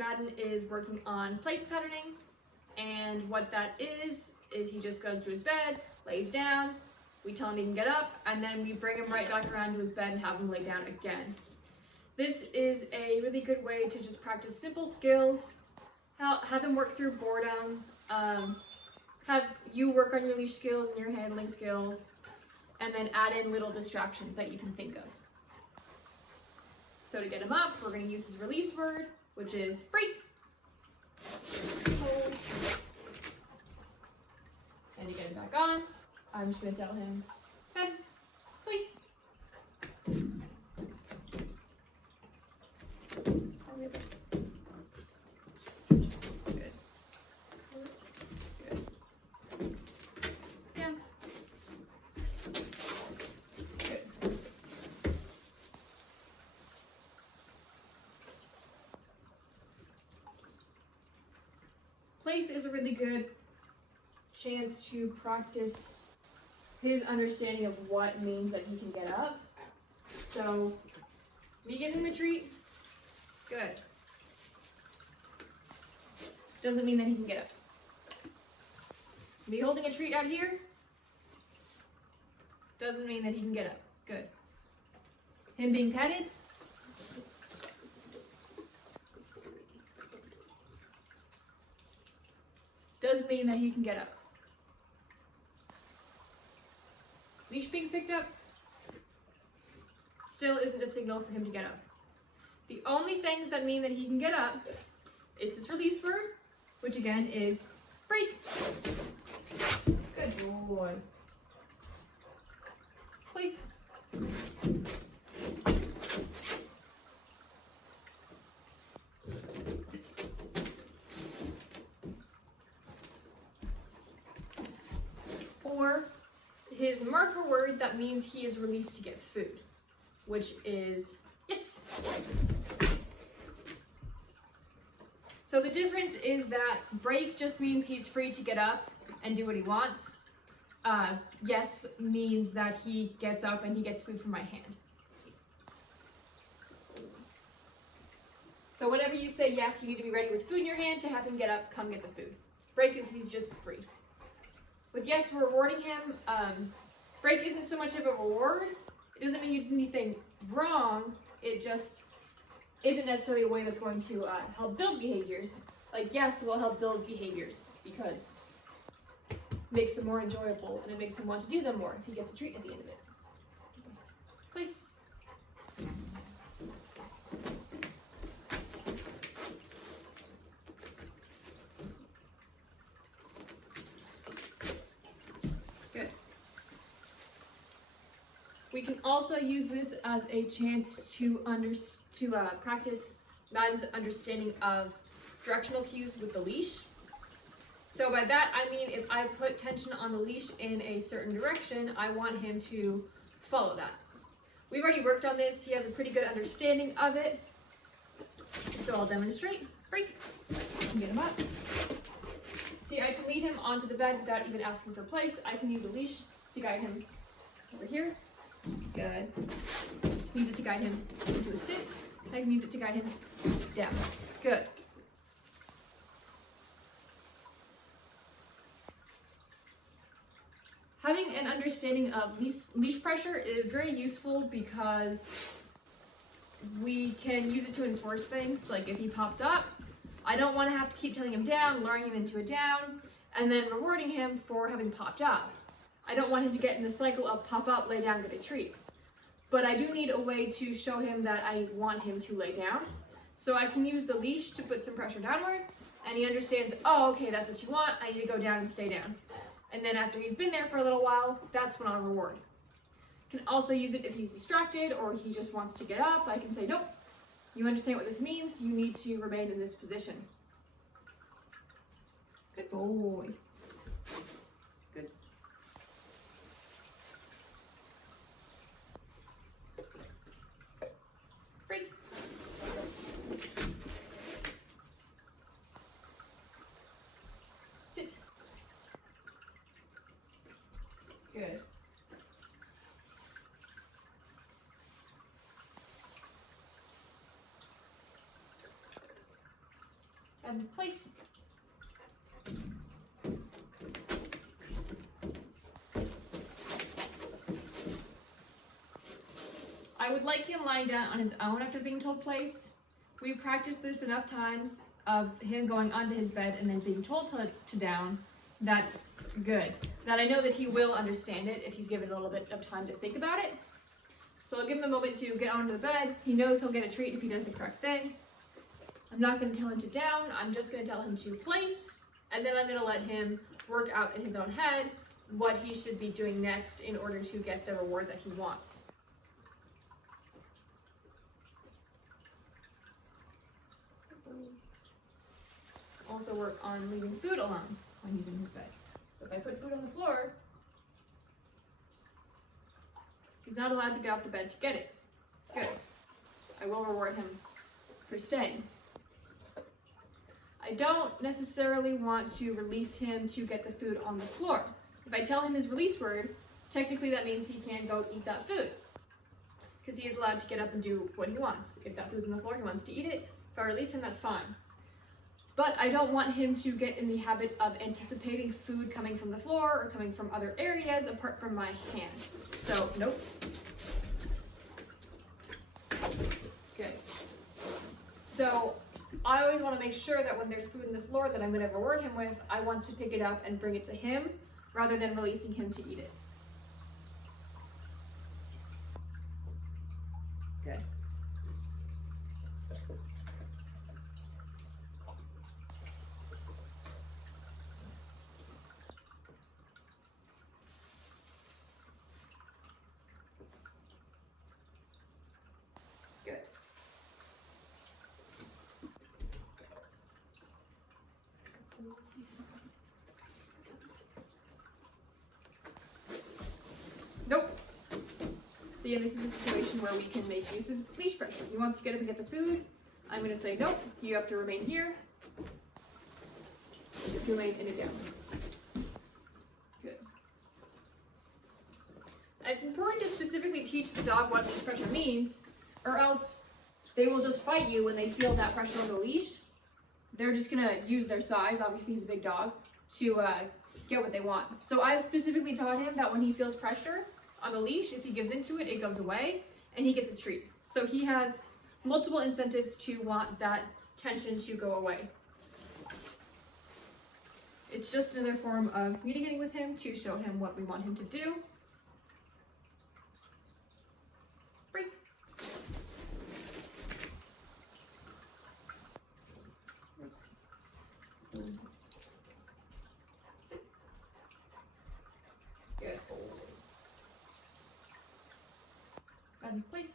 Madden is working on place patterning, and what that is he just goes to his bed, lays down, we tell him he can get up, and then we bring him right back around to his bed and have him lay down again. This is a really good way to just practice simple skills, have him work through boredom, have you work on your leash skills and your handling skills, and then add in little distractions that you can think of. So to get him up, we're going to use his release word, which is break. Hold. And to get him back on, I'm just going to tell him, head, place. Good. Good. Down. Good. Place is a really good chance to practice his understanding of what means that he can get up. So, me giving him a treat, good. Doesn't mean that he can get up. Me holding a treat out here, doesn't mean that he can get up, good. Him being petted, does mean that he can get up. Leash being picked up still isn't a signal for him to get up. The only things that mean that he can get up is his release word, which again is break. Good boy. Place. Or his marker word that means he is released to get food, which is yes. So the difference is that break just means he's free to get up and do what he wants. Yes means that he gets up and he gets food from my hand. So whenever you say yes, you need to be ready with food in your hand to have him get up, come get the food. Break is he's just free. With yes, we're rewarding him. Break isn't so much of a reward. It doesn't mean you did anything wrong. It just isn't necessarily a way that's going to help build behaviors. Like yes will help build behaviors because it makes them more enjoyable and it makes him want to do them more if he gets a treat at the end of it. Place. We can also use this as a chance to practice Madden's understanding of directional cues with the leash. So by that I mean if I put tension on the leash in a certain direction, I want him to follow that. We've already worked on this. He has a pretty good understanding of it. So I'll demonstrate. Break. Get him up. See, I can lead him onto the bed without even asking for place. I can use a leash to guide him over here. Good. Use it to guide him into a sit. I can use it to guide him down. Good. Having an understanding of leash pressure is very useful because we can use it to enforce things. Like if he pops up, I don't want to have to keep telling him down, luring him into a down, and then rewarding him for having popped up. I don't want him to get in the cycle of pop up, lay down, get a treat. But I do need a way to show him that I want him to lay down. So I can use the leash to put some pressure downward, and he understands, oh, okay, that's what you want, I need to go down and stay down. And then after he's been there for a little while, that's when I'll reward. Can also use it if he's distracted or he just wants to get up. I can say, nope, you understand what this means, you need to remain in this position. Good boy. Good. Break. Sit. Good. in place. I would like him lying down on his own after being told place. We've practiced this enough times of him going onto his bed and then being told to down, that I know that he will understand it if he's given a little bit of time to think about it. So I'll give him a moment to get onto the bed. He knows he'll get a treat if he does the correct thing. I'm not going to tell him to down, I'm just going to tell him to place, and then I'm going to let him work out in his own head what he should be doing next in order to get the reward that he wants. Also work on leaving food alone when he's in his bed. So if I put food on the floor, he's not allowed to get off the bed to get it. Good. I will reward him for staying. I don't necessarily want to release him to get the food on the floor. If I tell him his release word, technically that means he can go eat that food, because he is allowed to get up and do what he wants. If that food's on the floor, he wants to eat it. If I release him, that's fine. But I don't want him to get in the habit of anticipating food coming from the floor or coming from other areas apart from my hand. So, nope. Good. So, I always want to make sure that when there's food on the floor that I'm going to reward him with, I want to pick it up and bring it to him rather than releasing him to eat it. Good. Nope. So yeah, this is a situation where we can make use of leash pressure. He wants to get up and get the food. I'm going to say, nope, you have to remain here. You have to remain in a down. Good. And it's important to specifically teach the dog what leash pressure means, or else they will just fight you when they feel that pressure on the leash. They're just going to use their size, obviously he's a big dog, to get what they want. So I've specifically taught him that when he feels pressure on the leash, if he gives into it, it goes away, and he gets a treat. So he has multiple incentives to want that tension to go away. It's just another form of communicating with him to show him what we want him to do. Break. Good. And place.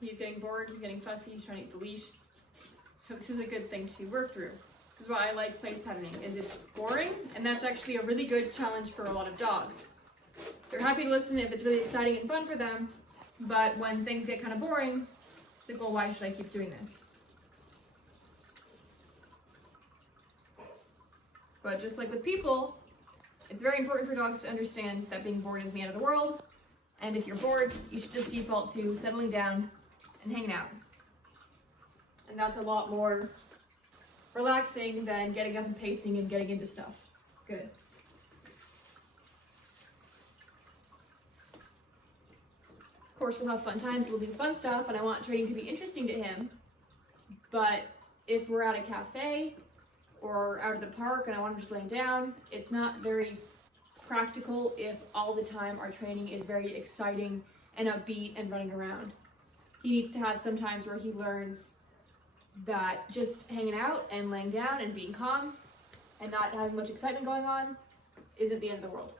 He's getting bored, he's getting fussy, he's trying to eat the leash. So this is a good thing to work through. This is why I like place patterning, is it's boring, and that's actually a really good challenge for a lot of dogs. They're happy to listen if it's really exciting and fun for them, but when things get kind of boring, it's like, well, why should I keep doing this? But just like with people, it's very important for dogs to understand that being bored is the end of the world, and if you're bored, you should just default to settling down and hanging out. And that's a lot more relaxing than getting up and pacing and getting into stuff. Good. Of course, we'll have fun times, we'll do fun stuff, and I want training to be interesting to him. But if we're at a cafe or out at the park and I want him just laying down, it's not very practical if all the time our training is very exciting and upbeat and running around. He needs to have some times where he learns that just hanging out and laying down and being calm and not having much excitement going on isn't the end of the world.